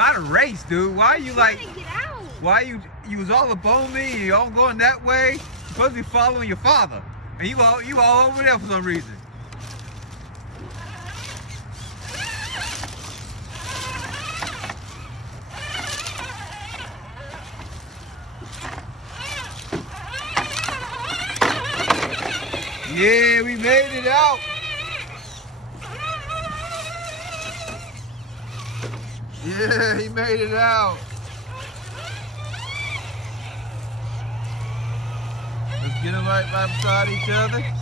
not a race, dude. Why are you like? Get out. Why you was all up on me? And you all going that way? You're supposed to be following your father, and you all over there for some reason. Yeah, we made it out. Yeah, he made it out. Let's get them right beside each other.